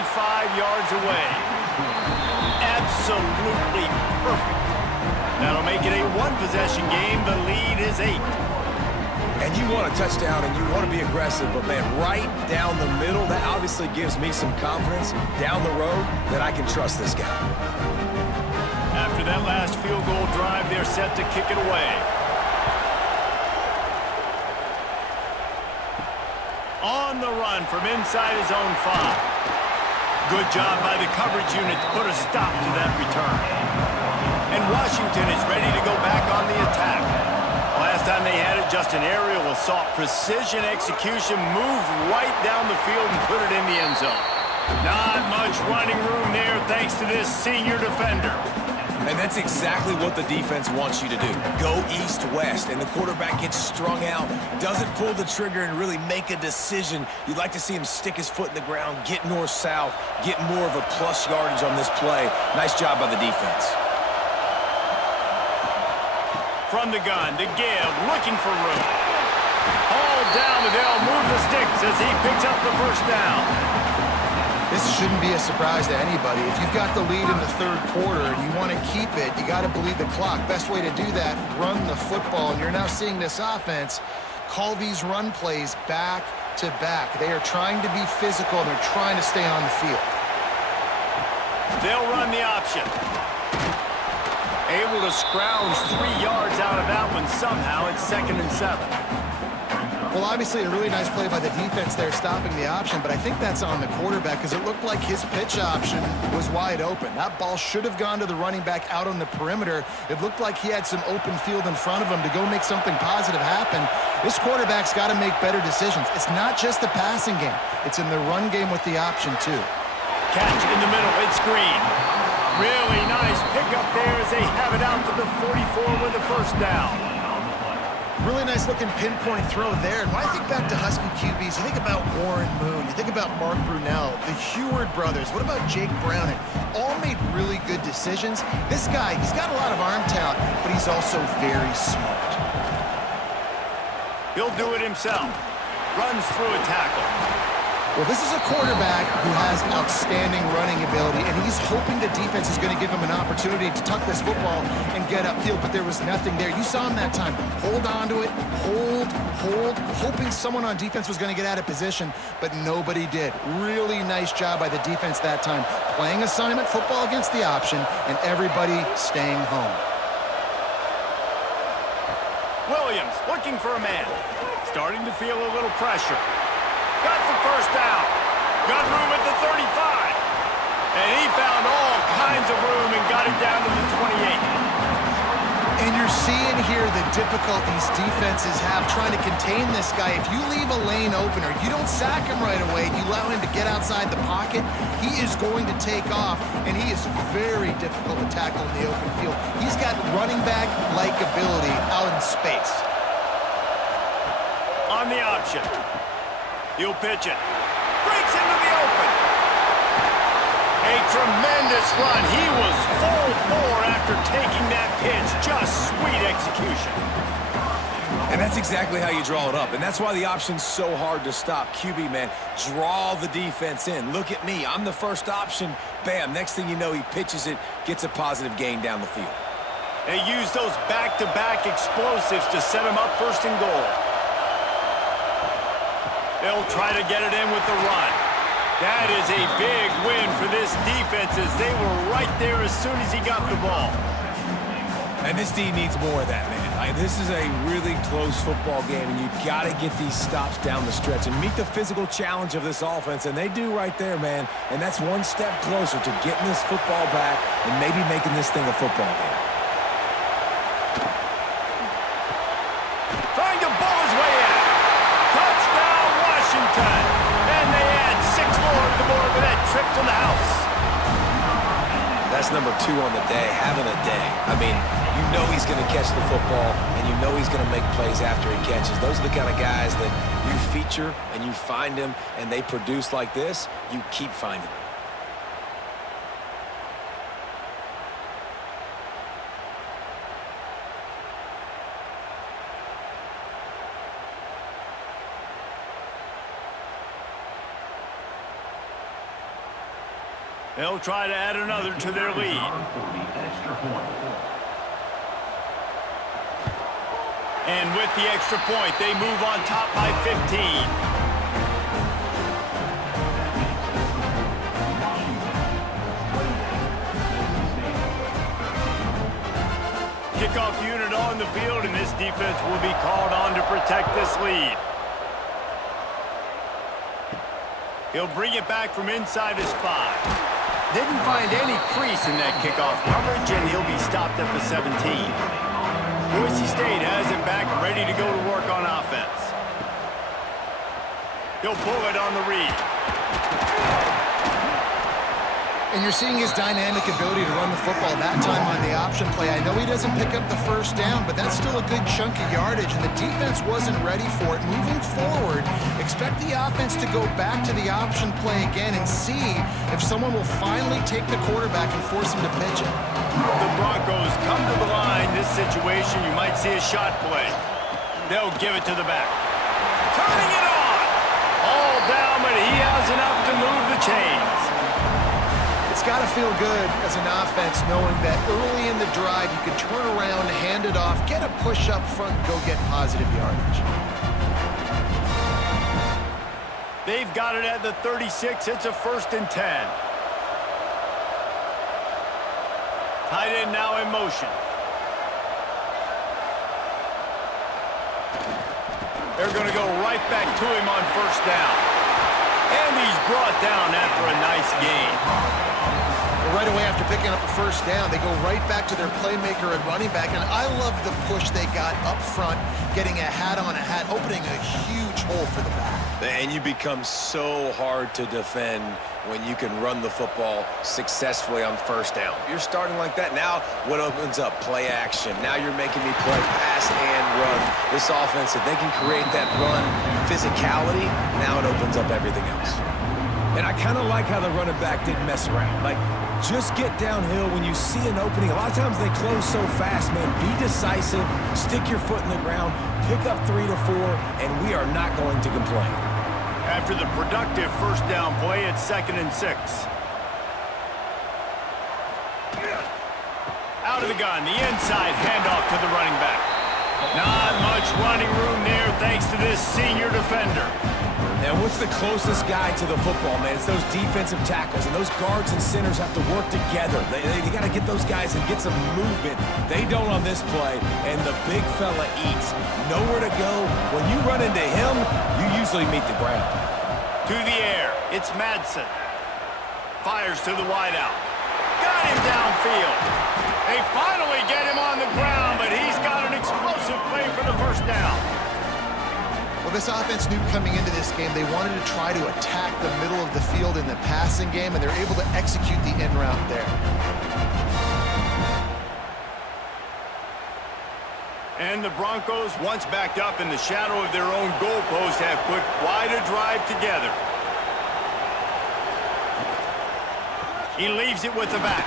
yards away. Absolutely perfect. That'll make it a one-possession game. The lead is 8. And you want a touchdown and you want to be aggressive, but man, right down the middle, that obviously gives me some confidence down the road that I can trust this guy. After that last field goal drive, they're set to kick it away. On the run from inside his own 5. Good job by the coverage unit to put a stop to that return. And Washington is ready to go back on the attack. Last time they had it, just an aerial assault. Precision execution, moved right down the field and put it in the end zone. Not much running room there thanks to this senior defender. And that's exactly what the defense wants you to do. Go east-west, and the quarterback gets strung out, doesn't pull the trigger and really make a decision. You'd like to see him stick his foot in the ground, get north-south, get more of a plus yardage on this play. Nice job by the defense. From the gun, to give, looking for room. Hauled down, and they'll move the sticks as he picks up the first down. This shouldn't be a surprise to anybody. If you've got the lead in the third quarter and you want to keep it, you got to bleed the clock. Best way to do that, run the football. And you're now seeing this offense call these run plays back to back. They are trying to be physical, and they're trying to stay on the field. They'll run the option. Able to scrounge 3 yards out of that one somehow. It's 2nd and 7. Well, obviously a really nice play by the defense there, stopping the option, but I think that's on the quarterback because it looked like his pitch option was wide open. That ball should have gone to the running back out on the perimeter. It looked like he had some open field in front of him to go make something positive happen. This quarterback's got to make better decisions. It's not just the passing game. It's in the run game with the option, too. Catch in the middle. It's Green. Really nice pickup there as they have it out to the 44 with the first down. Really nice looking pinpoint throw there. And when I think back to Husky QBs, you think about Warren Moon, you think about Mark Brunell, the Heward brothers, what about Jake Browning? All made really good decisions. This guy, he's got a lot of arm talent, but he's also very smart. He'll do it himself. Runs through a tackle. Well, this is a quarterback who has outstanding running ability, and he's hoping the defense is going to give him an opportunity to tuck this football and get upfield, but there was nothing there. You saw him that time. Hold on to it, hold, hoping someone on defense was going to get out of position, but nobody did. Really nice job by the defense that time, playing assignment football against the option, and everybody staying home. Williams looking for a man. Starting to feel a little pressure. Got the first down. Got room at the 35. And he found all kinds of room and got it down to the 28. And you're seeing here the difficulties defenses have trying to contain this guy. If you leave a lane open or you don't sack him right away and you allow him to get outside the pocket, he is going to take off, and he is very difficult to tackle in the open field. He's got running back-like ability out in space. On the option. He'll pitch it. Breaks into the open. A tremendous run. He was full bore after taking that pitch. Just sweet execution. And that's exactly how you draw it up. And that's why the option's so hard to stop. QB, man, draw the defense in. Look at me. I'm the first option. Bam. Next thing you know, he pitches it, gets a positive gain down the field. They use those back-to-back explosives to set him up first and goal. They'll try to get it in with the run. That is a big win for this defense as they were right there as soon as he got the ball. And this D needs more of that, man. This is a really close football game, and you've got to get these stops down the stretch and meet the physical challenge of this offense, and they do right there, man. And that's one step closer to getting this football back and maybe making this thing a football game. Trying to ball his way in. Touchdown, Washington. And they add 6 more to the board with that trip to the house. That's number 2 on the day, having a day. I mean, you know he's going to catch the football, and you know he's going to make plays after he catches. Those are the kind of guys that you feature and you find them, and they produce like this, you keep finding them. They'll try to add another to their lead. And with the extra point, they move on top by 15. Kickoff unit on the field, and this defense will be called on to protect this lead. He'll bring it back from inside his 5. Didn't find any crease in that kickoff coverage, and he'll be stopped at the 17. Boise State has it back, ready to go to work on offense. He'll pull it on the read. And you're seeing his dynamic ability to run the football that time on the option play. I know he doesn't pick up the first down, but that's still a good chunk of yardage, and the defense wasn't ready for it. Moving forward, expect the offense to go back to the option play again and see if someone will finally take the quarterback and force him to pitch it. The Broncos come to the line. This situation, you might see a shot play. They'll give it to the back. Turning it on! All down, but he has enough to move the chains. It's got to feel good as an offense knowing that early in the drive you can turn around, hand it off, get a push up front, and go get positive yardage. They've got it at the 36. It's a 1st and 10. Tight end now in motion. They're going to go right back to him on first down. And he's brought down after a nice gain. Right away after picking up a first down, they go right back to their playmaker and running back. And I love the push they got up front, getting a hat on a hat, opening a huge hole for the back. And you become so hard to defend when you can run the football successfully on first down. You're starting like that. Now what opens up? Play action. Now you're making me play pass and run. This offense, if they can create that run physicality, now it opens up everything else. And I kind of like how the running back didn't mess around. Like, just get downhill when you see an opening. A lot of times they close so fast, man. Be decisive, stick your foot in the ground, pick up 3 to 4, and we are not going to complain. After the productive first down play, it's 2nd and 6. Out of the gun, the inside handoff to the running back. Not much running room there thanks to this senior defender. And what's the closest guy to the football, man? It's those defensive tackles, and those guards and centers have to work together. They got to get those guys and get some movement. They don't on this play, and the big fella eats. Nowhere to go. When you run into him, you usually meet the ground. To the air, it's Madsen. Fires to the wideout. Got him downfield. They finally get him on the ground, but he's got an explosive play for the first down. Well, this offense knew coming into this game they wanted to try to attack the middle of the field in the passing game, and they're able to execute the in route there. And the Broncos, once backed up in the shadow of their own goalpost, have put quite a drive together. He leaves it with the back.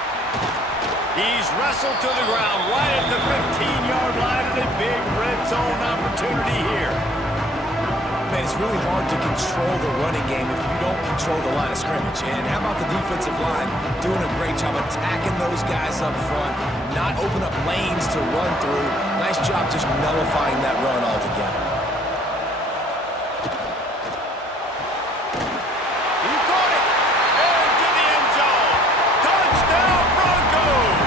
He's wrestled to the ground right at the 15-yard line, and a big red zone opportunity here. Man, it's really hard to control the running game if you don't control the line of scrimmage. And how about the defensive line doing a great job attacking those guys up front, not open up lanes to run through. Nice job just nullifying that run altogether. He caught it! And to the end zone! Touchdown, Broncos!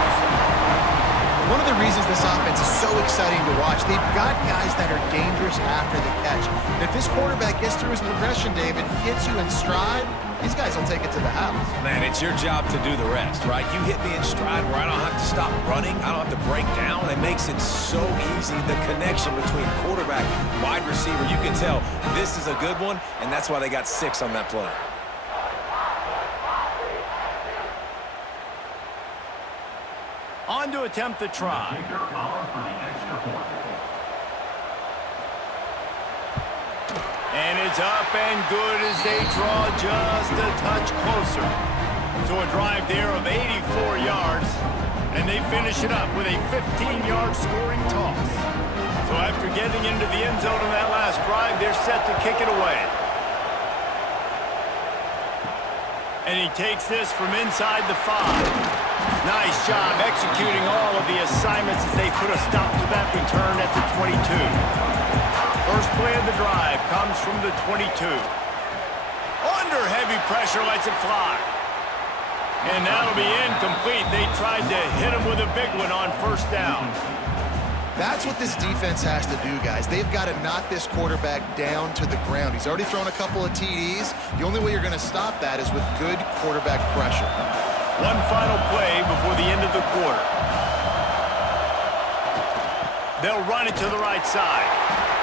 One of the reasons this offense is so exciting to watch, they've got guys that are dangerous after the catch. And if this quarterback gets through his progression, David, hits you in stride, these guys will take it to the house. Man, it's your job to do the rest, right? You hit me in stride where I don't have to stop running. I don't have to break down. It makes it so easy. The connection between quarterback, wide receiver, you can tell this is a good one, and that's why they got 6 on that play. On to attempt the try. And it's up and good as they draw just a touch closer. So a drive there of 84 yards, and they finish it up with a 15-yard scoring toss. So after getting into the end zone on that last drive, they're set to kick it away. And he takes this from inside the 5. Nice job executing all of the assignments as they put a stop to that return at the 22. First play of the drive comes from the 22. Under heavy pressure, lets it fly. And that'll be incomplete. They tried to hit him with a big one on first down. That's what this defense has to do, guys. They've got to knock this quarterback down to the ground. He's already thrown a couple of TDs. The only way you're going to stop that is with good quarterback pressure. One final play before the end of the quarter. They'll run it to the right side.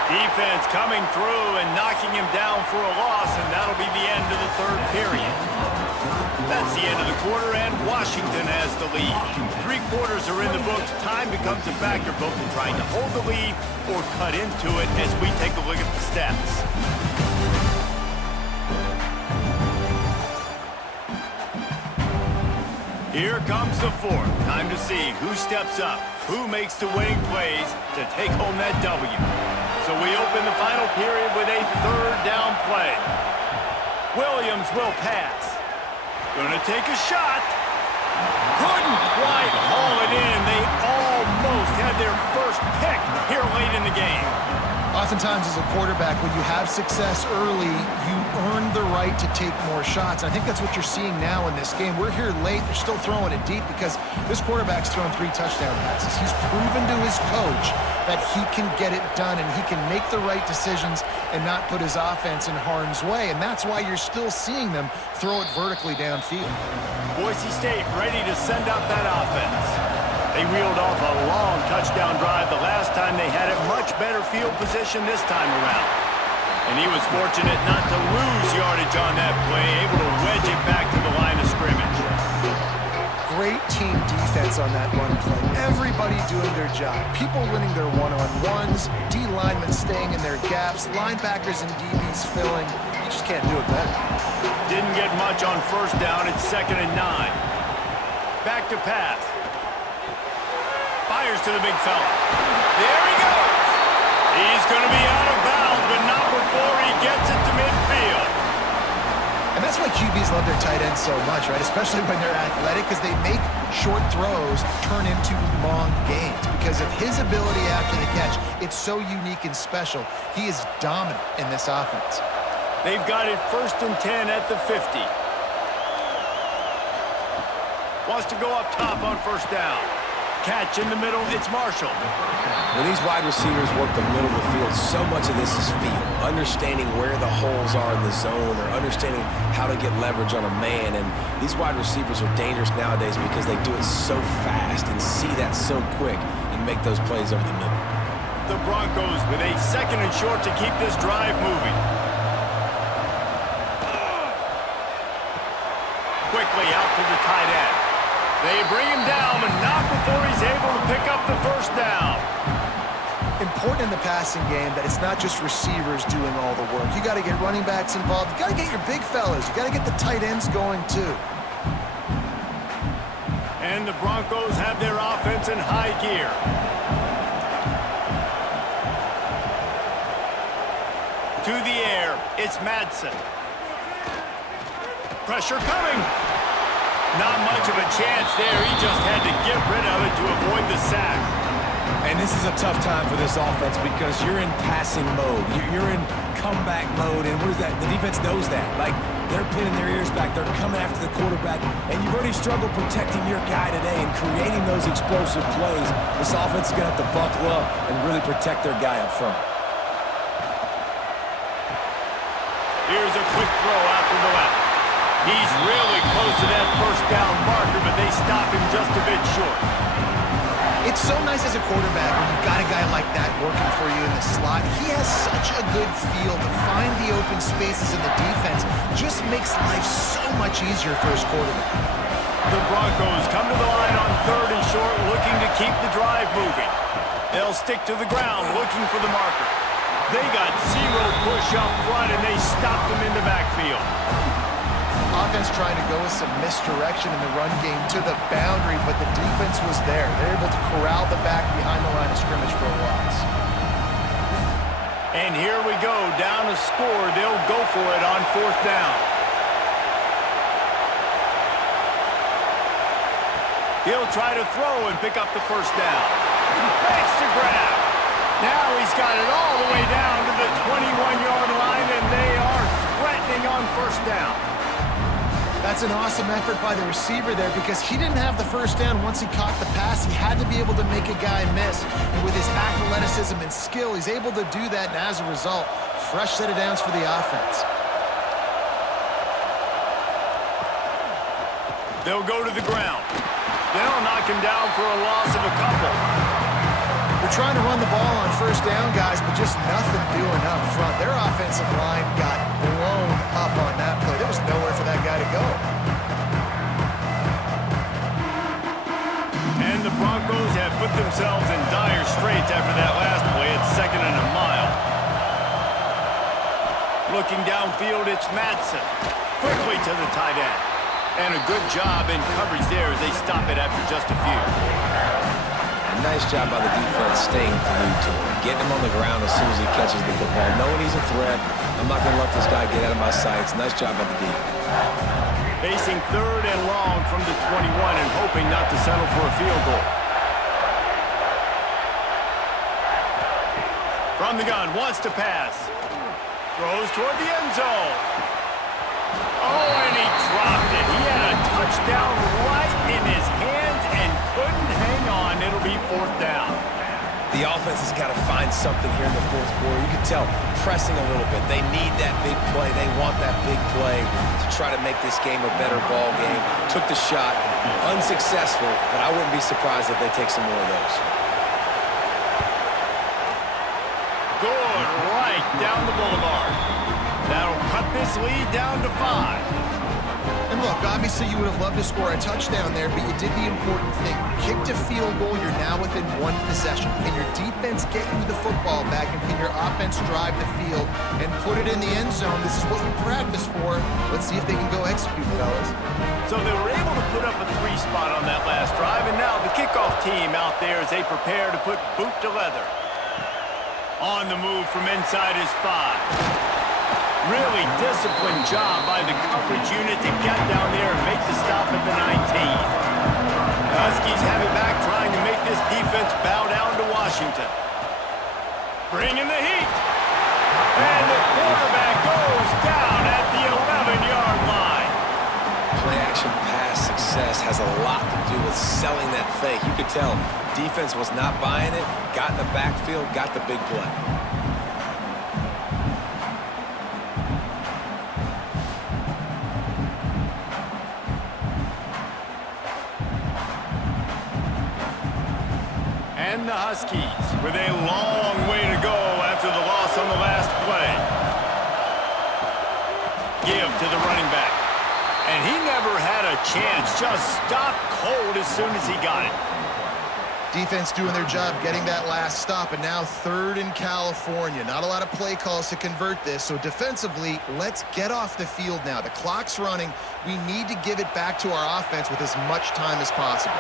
Defense coming through and knocking him down for a loss, and that'll be the end of the third period. That's the end of the quarter, and Washington has the lead. 3 quarters are in the books. Time becomes a factor both in trying to hold the lead or cut into it as we take a look at the stats. Here comes the 4th. Time to see who steps up, who makes the winning plays to take home that W. So we open the final period with a 3rd down play. Williams will pass. Gonna take a shot. Couldn't quite haul it in. They almost had their first pick here late in the game. Well, Oftentimes as a quarterback, when you have success early, you earn the right to take more shots. I think that's what you're seeing now in this game. We're here late. They're still throwing it deep because this quarterback's thrown 3 touchdown passes. He's proven to his coach that he can get it done and he can make the right decisions and not put his offense in harm's way. And that's why you're still seeing them throw it vertically downfield. Boise State ready to send out that offense. They reeled off a long touchdown drive the last time they had it. Much better field position this time around. And he was fortunate not to lose yardage on that play, able to wedge it back to the line of scrimmage. Great team defense on that run play. Everybody doing their job. People winning their one-on-ones, D linemen staying in their gaps, linebackers and DBs filling. You just can't do it better. Didn't get much on first down. It's 2nd and 9. Back to pass. Fires to the big fella. There he goes. He's going to be out of bounds, but not before he gets it to midfield. And that's why QBs love their tight ends so much, right? Especially when they're athletic, because they make short throws turn into long gains. Because of his ability after the catch, it's so unique and special. He is dominant in this offense. They've got it 1st and 10 at the 50. Wants to go up top on first down. Catch in the middle, it's Marshall. When these wide receivers work the middle of the field, so much of this is feel. Understanding where the holes are in the zone or understanding how to get leverage on a man. And these wide receivers are dangerous nowadays because they do it so fast and see that so quick and make those plays over the middle. The Broncos with a 2nd and short to keep this drive moving. Quickly out to the tight end. They bring him down, but not before he's able to pick up the first down. Important in the passing game that it's not just receivers doing all the work. You got to get running backs involved. You got to get your big fellas. You got to get the tight ends going too. And the Broncos have their offense in high gear. To the air, it's Madsen. Pressure coming. Not much of a chance there. He just had to get rid of it to avoid the sack. And this is a tough time for this offense because you're in passing mode. You're in comeback mode, and what is that? The defense knows that. Like, they're pinning their ears back. They're coming after the quarterback, and you've already struggled protecting your guy today and creating those explosive plays. This offense is going to have to buckle up and really protect their guy up front. Here's a quick throw out to the left. He's really close to that first down marker, but they stop him just a bit short. It's so nice as a quarterback when you've got a guy like that working for you in the slot. He has such a good feel to find the open spaces in the defense. Just makes life so much easier for his quarterback. The Broncos come to the line on 3rd and short, looking to keep the drive moving. They'll stick to the ground, looking for the marker. They got 0 push up front, and they stopped him in the backfield. Offense trying to go with some misdirection in the run game to the boundary, but the defense was there. They're able to corral the back behind the line of scrimmage for a loss. And here we go, down to score. They'll go for it on 4th down. He'll try to throw and pick up the first down. Makes the grab. Now he's got it all the way down to the 21-yard line, and they are threatening on first down. That's an awesome effort by the receiver there because he didn't have the first down once he caught the pass. He had to be able to make a guy miss. And with his athleticism and skill, he's able to do that, and as a result, fresh set of downs for the offense. They'll go to the ground. They'll knock him down for a loss of a couple. They're trying to run the ball on first down, guys, but just nothing doing up front. Their offensive line got blown up on that play. There was nowhere for that guy to go. And the Broncos have put themselves in dire straits after that last play. It's 2nd and a mile. Looking downfield, it's Madsen. Quickly to the tight end. And a good job in coverage there as they stop it after just a few. A nice job by the defense staying glued to him, getting him on the ground as soon as he catches the football, knowing he's a threat. I'm not going to let this guy get out of my sights. Nice job by the D. Facing 3rd and long from the 21 and hoping not to settle for a field goal. From the gun, wants to pass. Throws toward the end zone. Oh, and he dropped it. He had a touchdown right in his hands and couldn't hang on. It'll be 4th down. The offense has got to find something here in the 4th quarter. You can tell pressing a little bit. They need that big play. They want that big play to try to make this game a better ball game. Took the shot, unsuccessful, but I wouldn't be surprised if they take some more of those. Good, right down the boulevard. That'll cut this lead down to 5. And look, obviously you would have loved to score a touchdown there, but you did the important thing. Kicked a field goal, you're now within 1 possession. Can your defense get you the football back, and can your offense drive the field and put it in the end zone? This is what you practice for. Let's see if they can go execute, fellas. So they were able to put up a 3 spot on that last drive, and now the kickoff team out there as they prepare to put boot to leather. On the move from inside his 5. Really disciplined job by the coverage unit to get down there and make the stop at the 19. The Huskies have it back, trying to make this defense bow down to Washington. Bringing the heat. And the quarterback goes down at the 11-yard line. Play-action pass success has a lot to do with selling that fake. You could tell defense was not buying it, got in the backfield, got the big play. And the Huskies with a long way to go after the loss on the last play. Give to the running back. And he never had a chance. Just stopped cold as soon as he got it. Defense doing their job getting that last stop, and now 3rd in California. Not a lot of play calls to convert this, so defensively, let's get off the field now. The clock's running. We need to give it back to our offense with as much time as possible.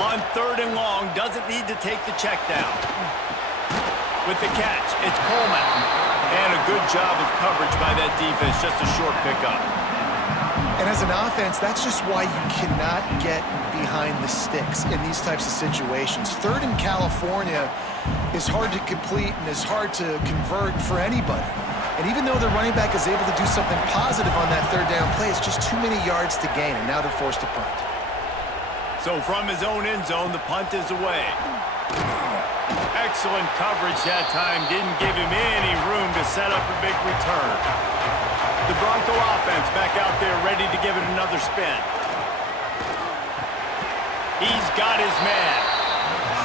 On 3rd and long, doesn't need to take the check down. With the catch, it's Coleman. And a good job of coverage by that defense, just a short pickup. And as an offense, that's just why you cannot get behind the sticks in these types of situations. 3rd in California is hard to complete and is hard to convert for anybody. And even though the running back is able to do something positive on that 3rd down play, it's just too many yards to gain, and now they're forced to punt. So from his own end zone, the punt is away. Excellent coverage that time. Didn't give him any room to set up a big return. The Bronco offense back out there ready to give it another spin. He's got his man.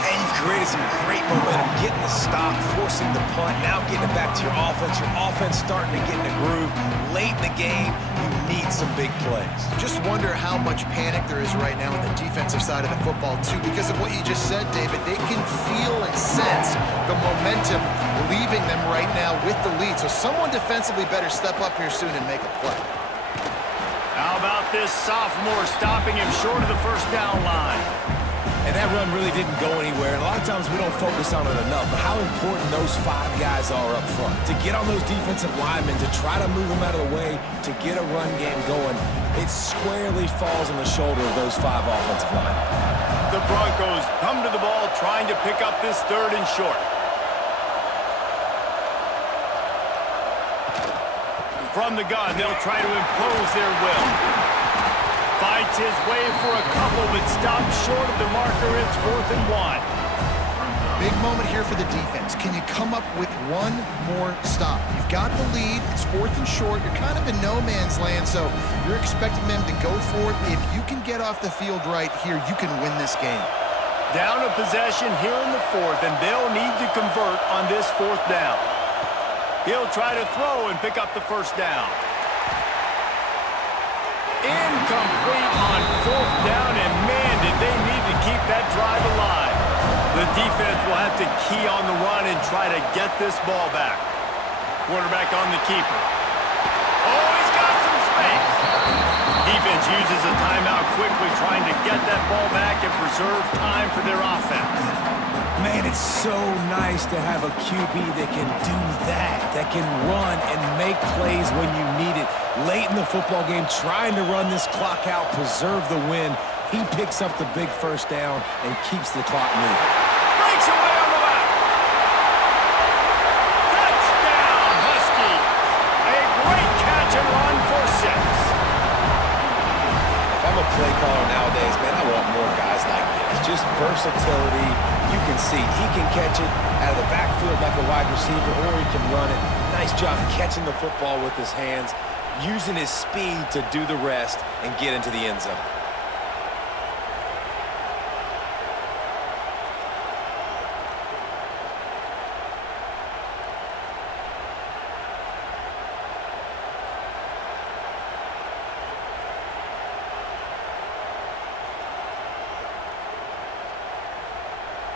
And you've created some great momentum, getting the stop, forcing the punt, now getting it back to your offense. Your offense starting to get in the groove. Late in the game, you need some big plays. Just wonder how much panic there is right now on the defensive side of the football, too, because of what you just said, David. They can feel and sense the momentum leaving them right now with the lead. So someone defensively better step up here soon and make a play. How about this sophomore stopping him short of the 1st down line? And that run really didn't go anywhere. And a lot of times we don't focus on it enough, but how important those 5 guys are up front. To get on those defensive linemen, to try to move them out of the way, to get a run game going, it squarely falls on the shoulder of those 5 offensive linemen. The Broncos come to the ball trying to pick up this 3rd and short. From the gun, they'll try to impose their will. Fights his way for a couple, but stops short of the marker. It's 4th and 1. Big moment here for the defense. Can you come up with one more stop? You've got the lead. It's 4th and short. You're kind of in no man's land, so you're expecting them to go for it. If you can get off the field right here, you can win this game. Down a possession here in the 4th, and they'll need to convert on this 4th down. He'll try to throw and pick up the 1st down. Incomplete on 4th down, and man, did they need to keep that drive alive. The defense will have to key on the run and try to get this ball back. Quarterback on the keeper. Oh, he's got some space. Defense uses a timeout quickly, trying to get that ball back and preserve time for their offense. Man, it's so nice to have a QB that can do that can run and make plays when you need it. Late in the football game, trying to run this clock out, preserve the win. He picks up the big 1st down and keeps the clock moving. Breaks away on the left. versatility. You can see he can catch it out of the backfield like a wide receiver, or he can run it. Nice job catching the football with his hands, using his speed to do the rest and get into the end zone.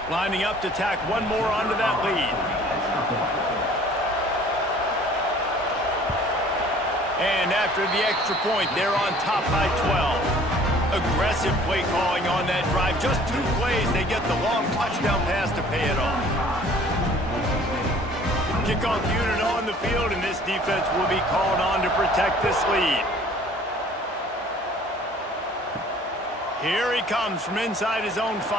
Lining up to tack one more onto that lead. And after the extra point, they're on top by 12. Aggressive play calling on that drive. Just 2 plays, they get the long touchdown pass to pay it off. Kickoff unit on the field, and this defense will be called on to protect this lead. Here he comes from inside his own 5.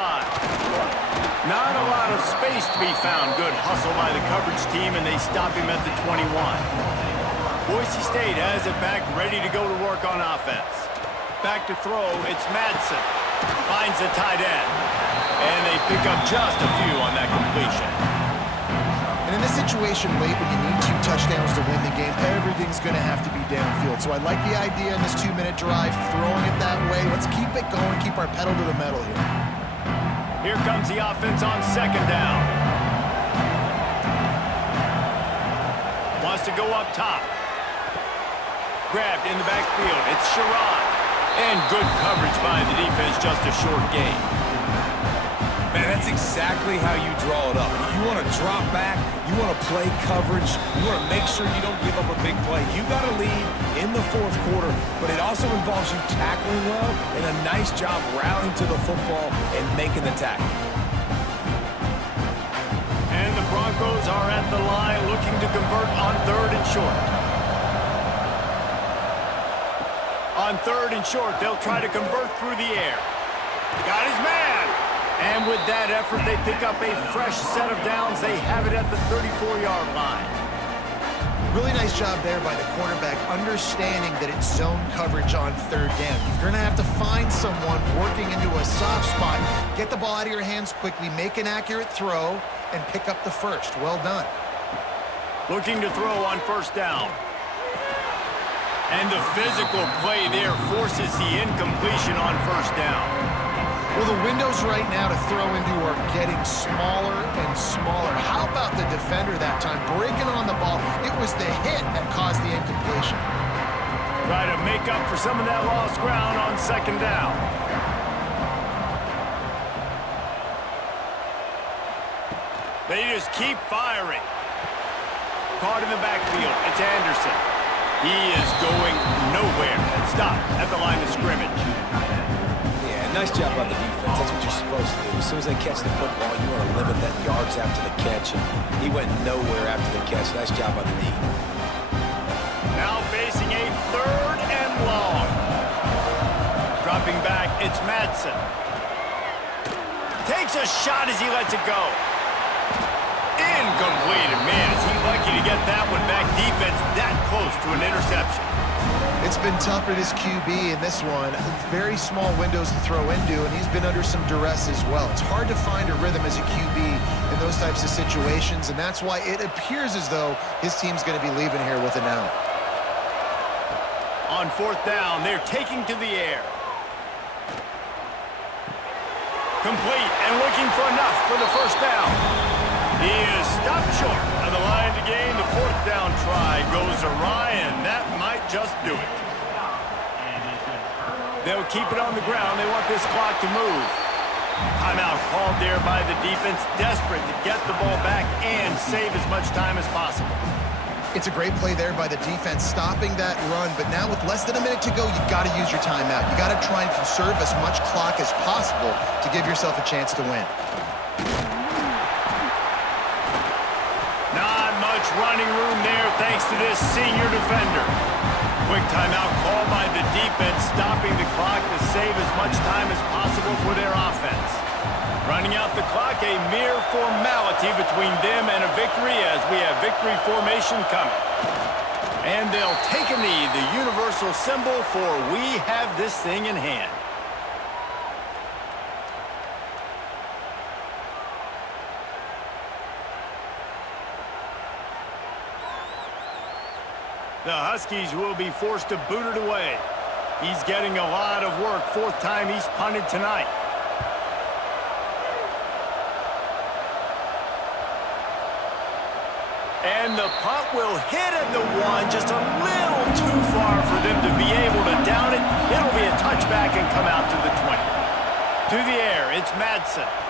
Not a lot of space to be found. Good hustle by the coverage team, and they stop him at the 21. Boise State has it back, ready to go to work on offense. Back to throw, it's Madsen. Finds the tight end. And they pick up just a few on that completion. And in this situation late, when you need 2 touchdowns to win the game, everything's going to have to be downfield. So I like the idea in this 2-minute drive, throwing it that way. Let's keep it going, keep our pedal to the metal here. Here comes the offense on 2nd down. Wants to go up top. Grabbed in the backfield. It's Sherrod. And good coverage by the defense, just a short gain. Man, that's exactly how you draw it up. You want to drop back, you want to play coverage, you want to make sure you don't give up a big play. You got to lead in the 4th quarter, but it also involves you tackling well and a nice job rallying to the football and making the tackle. And the Broncos are at the line looking to convert on 3rd and short. On 3rd and short, they'll try to convert through the air. Got his man. And with that effort, they pick up a fresh set of downs. They have it at the 34-yard line. Really nice job there by the quarterback, understanding that it's zone coverage on 3rd down. You're going to have to find someone working into a soft spot, get the ball out of your hands quickly, make an accurate throw, and pick up the first. Well done. Looking to throw on 1st down. And the physical play there forces the incompletion on 1st down. Well, the windows right now to throw into are getting smaller and smaller. How about the defender that time breaking on the ball? It was the hit that caused the incompletion. Try to make up for some of that lost ground on 2nd down. They just keep firing. Caught in the backfield. It's Anderson. He is going nowhere. Stop at the line of scrimmage. Nice job by the defense. That's what you're supposed to do. As soon as they catch the football, you want to limit that yards after the catch. And he went nowhere after the catch. Nice job by the D. Now facing a 3rd and long. Dropping back, it's Madsen. Takes a shot as he lets it go. Incomplete. And man, is he lucky to get that one back. Defense that close to an interception. It's been tough for this QB in this one. Very small windows to throw into, and he's been under some duress as well. It's hard to find a rhythm as a QB in those types of situations, and that's why it appears as though his team's going to be leaving here with an out. On 4th down, they're taking to the air. Complete and looking for enough for the 1st down. He is stopped short of the line to gain. The 4th down try goes awry, and that might just do it. They'll keep it on the ground. They want this clock to move. Timeout called there by the defense, desperate to get the ball back and save as much time as possible. It's a great play there by the defense, stopping that run, but now with less than a minute to go, you've got to use your timeout. You've got to try and conserve as much clock as possible to give yourself a chance to win. Not much running room there thanks to this senior defender. Quick timeout call by the defense, stopping the clock to save as much time as possible for their offense. Running out the clock, a mere formality between them and a victory as we have victory formation coming. And they'll take a knee, the universal symbol for we have this thing in hand. The Huskies will be forced to boot it away. He's getting a lot of work. Fourth time he's punted tonight. And the punt will hit at the 1, just a little too far for them to be able to down it. It'll be a touchback and come out to the 20. To the air, it's Madsen.